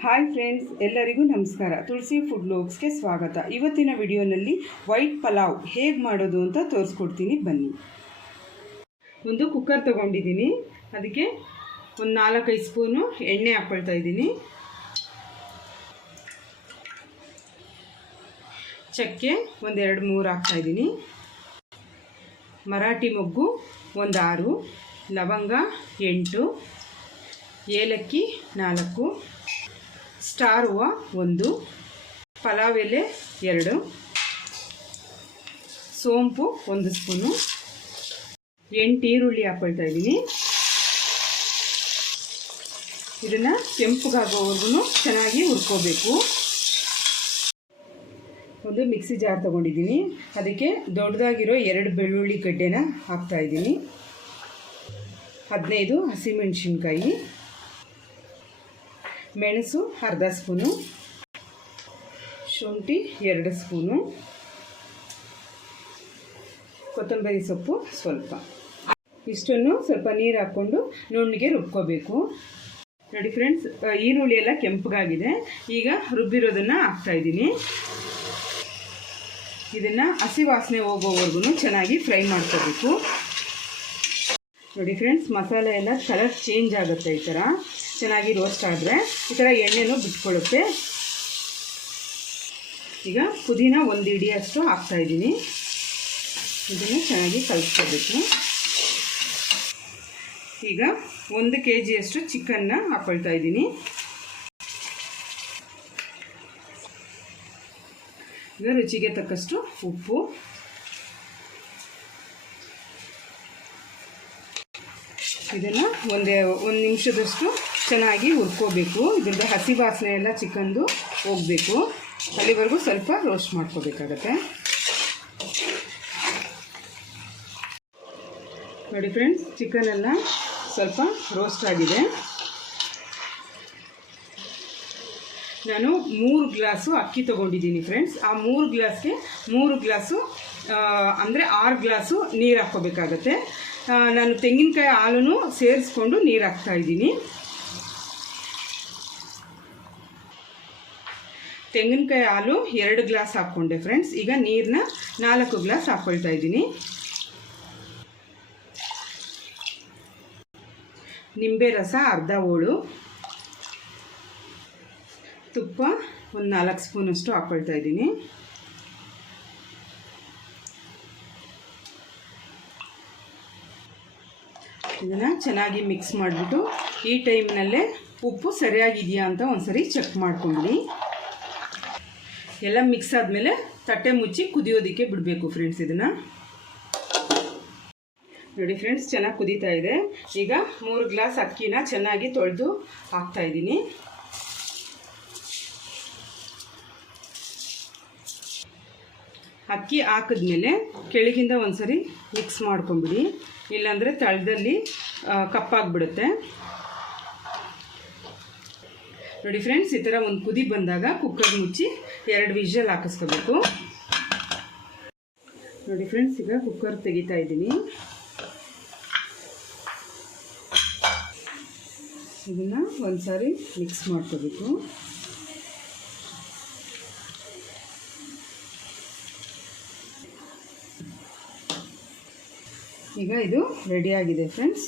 Hi friends, ಎಲ್ಲರಿಗೂ ನಮಸ್ಕಾರ. ತುಳಸಿ food ವ್ಲಾಗ್ಸ್ಗೆ ಸ್ವಾಗತ. ಇವತ್ತಿನ ವಿಡಿಯೋನಲ್ಲಿ ವೈಟ್ ಪಲಾವ್ ಹೇಗೆ ಮಾಡೋದು ಅಂತ ತೋರಿಸ್ಕೊಡ್ತೀನಿ, ಬನ್ನಿ. ಒಂದು ಕುಕ್ಕರ್ ತೊಗೊಂಡಿದ್ದೀನಿ. ಅದಕ್ಕೆ ಒಂದು 4-5 ಸ್ಪೂನು ಎಣ್ಣೆ ಹಾಕ್ಕೊಳ್ತಾ ಇದ್ದೀನಿ. ಚಕ್ಕೆ ಒಂದು 2-3 ಹಾಕ್ತಾಯಿದ್ದೀನಿ. ಮರಾಠಿ ಮೊಗ್ಗು ಒಂದು 6, ಲವಂಗ 8, ಏಲಕ್ಕಿ 4, ಸ್ಟಾರ್ ಹೂವು 1, ಪಲಾವ್ ಎಲೆ 2, ಸೋಂಪು 1 ಸ್ಪೂನು, 8 ಈರುಳ್ಳಿ ಹಾಕ್ಕೊಳ್ತಾ ಇದ್ದೀನಿ. ಇದನ್ನು ಕೆಂಪಗಾಗೋವರೆಗೂ ಚೆನ್ನಾಗಿ ಹುರ್ಕೋಬೇಕು. ಒಂದು ಮಿಕ್ಸಿ ಜಾರ್ ತೊಗೊಂಡಿದ್ದೀನಿ. ಅದಕ್ಕೆ ದೊಡ್ಡದಾಗಿರೋ 2 ಬೆಳ್ಳುಳ್ಳಿ ಗಡ್ಡೆನ ಹಾಕ್ತಾಯಿದ್ದೀನಿ. 15 ಹಸಿಮೆಣಸಿನ್ಕಾಯಿ, ಮೆಣಸು ಅರ್ಧ ಸ್ಪೂನು, ಶುಂಠಿ 2 ಸ್ಪೂನು, ಕೊತ್ತಂಬರಿ ಸೊಪ್ಪು ಸ್ವಲ್ಪ. ಇಷ್ಟನ್ನು ಸ್ವಲ್ಪ ನೀರು ಹಾಕ್ಕೊಂಡು ನುಣ್ಣಗೆ ರುಬ್ಕೋಬೇಕು. ನೋಡಿ ಫ್ರೆಂಡ್ಸ್, ಈರುಳ್ಳಿ ಎಲ್ಲ ಕೆಂಪಗಾಗಿದೆ. ಈಗ ರುಬ್ಬಿರೋದನ್ನು ಹಾಕ್ತಾಯಿದ್ದೀನಿ. ಇದನ್ನು ಹಸಿ ವಾಸನೆ ಹೋಗೋವರೆಗೂ ಚೆನ್ನಾಗಿ ಫ್ರೈ ಮಾಡ್ಕೋಬೇಕು. ನೋಡಿ ಫ್ರೆಂಡ್ಸ್, ಮಸಾಲೆ ಎಲ್ಲ ಕಲರ್ ಚೇಂಜ್ ಆಗುತ್ತೆ. ಈ ಥರ ಚೆನ್ನಾಗಿ ರೋಸ್ಟ್ ಆದರೆ ಈ ಥರ ಎಣ್ಣೆನೂ ಬಿಟ್ಕೊಳ್ಳುತ್ತೆ. ಈಗ ಪುದೀನ 1 ಹಿಡಿಯಷ್ಟು ಹಾಕ್ತಾಯಿದ್ದೀನಿ. ಇದನ್ನು ಚೆನ್ನಾಗಿ ಕಲಿಸ್ಕೋಬೇಕು. ಈಗ 1 kg ಚಿಕನ್ನ ಹಾಕ್ಕೊಳ್ತಾ ಇದ್ದೀನಿ. ಈಗ ರುಚಿಗೆ ತಕ್ಕಷ್ಟು ಉಪ್ಪು, ಇದನ್ನು ಒಂದು ನಿಮಿಷದಷ್ಟು ಚೆನ್ನಾಗಿ ಹುರ್ಕೋಬೇಕು. ಇದ್ರದ್ದು ಹಸಿ ವಾಸನೆ ಎಲ್ಲ ಚಿಕನ್ದು ಹೋಗಬೇಕು. ಅಲ್ಲಿವರೆಗೂ ಸ್ವಲ್ಪ ರೋಸ್ಟ್ ಮಾಡ್ಕೋಬೇಕಾಗತ್ತೆ. ನೋಡಿ ಫ್ರೆಂಡ್ಸ್, ಚಿಕನ್ ಎಲ್ಲ ಸ್ವಲ್ಪ ರೋಸ್ಟ್ ಆಗಿದೆ. ನಾನು 3 ಗ್ಲಾಸು ಅಕ್ಕಿ ತೊಗೊಂಡಿದ್ದೀನಿ ಫ್ರೆಂಡ್ಸ್. ಆ 3 ಗ್ಲಾಸ್ಗೆ 3 ಗ್ಲಾಸು ಅಂದರೆ 6 ಗ್ಲಾಸು ನೀರು ಹಾಕ್ಕೋಬೇಕಾಗತ್ತೆ. ನಾನು ತೆಂಗಿನಕಾಯಿ ಹಾಲೂ ಸೇರಿಸ್ಕೊಂಡು ನೀರು ಹಾಕ್ತಾಯಿದ್ದೀನಿ. ತೆಂಗಿನಕಾಯಿ ಹಾಲು 2 ಗ್ಲಾಸ್ ಹಾಕ್ಕೊಂಡೆ ಫ್ರೆಂಡ್ಸ್. ಈಗ ನೀರನ್ನ 4 ಗ್ಲಾಸ್ ಹಾಕ್ಕೊಳ್ತಾ ಇದ್ದೀನಿ. ನಿಂಬೆ ರಸ ಅರ್ಧ ಹೋಳು, ತುಪ್ಪ ಒಂದು 4 ಸ್ಪೂನಷ್ಟು ಹಾಕ್ಕೊಳ್ತಾ ಇದ್ದೀನಿ. ಇದನ್ನು ಚೆನ್ನಾಗಿ ಮಿಕ್ಸ್ ಮಾಡಿಬಿಟ್ಟು ಈ ಟೈಮ್ನಲ್ಲೇ ಉಪ್ಪು ಸರಿಯಾಗಿದೆಯಾ ಅಂತ ಒಂದ್ಸರಿ ಚೆಕ್ ಮಾಡ್ಕೊಂಡ್ಬಿಡಿ. ಎಲ್ಲ ಮಿಕ್ಸ್ ಆದಮೇಲೆ ತಟ್ಟೆ ಮುಚ್ಚಿ ಕುದಿಯೋದಕ್ಕೆ ಬಿಡಬೇಕು ಫ್ರೆಂಡ್ಸ್. ಇದನ್ನು ನೋಡಿ ಫ್ರೆಂಡ್ಸ್, ಚೆನ್ನಾಗಿ ಕುದೀತಾ ಇದೆ. ಈಗ 3 ಗ್ಲಾಸ್ ಅಕ್ಕಿನ ಚೆನ್ನಾಗಿ ತೊಳೆದು ಹಾಕ್ತಾಯಿದ್ದೀನಿ. ಅಕ್ಕಿ ಹಾಕಿದ್ಮೇಲೆ ಕೆಳಗಿಂದ ಒಂದ್ಸರಿ ಮಿಕ್ಸ್ ಮಾಡ್ಕೊಂಬಿಡಿ, ಇಲ್ಲಾಂದರೆ ತಳದಲ್ಲಿ ಕಪ್ಪಾಗಿಬಿಡುತ್ತೆ. ನೋಡಿ ಫ್ರೆಂಡ್ಸ್, ಈ ಥರ ಒಂದು ಕುದಿ ಬಂದಾಗ ಕುಕ್ಕರ್ ಮುಚ್ಚಿ 2 ವಿಷಲ್ ಹಾಕಿಸ್ಕೋಬೇಕು. ನೋಡಿ ಫ್ರೆಂಡ್ಸ್, ಈಗ ಕುಕ್ಕರ್ ತೆಗಿತಾ ಇದ್ದೀನಿ. ಇದನ್ನು ಒಂದ್ಸಾರಿ ಮಿಕ್ಸ್ ಮಾಡ್ಕೋಬೇಕು. ಈಗ ಇದು ರೆಡಿಯಾಗಿದೆ ಫ್ರೆಂಡ್ಸ್.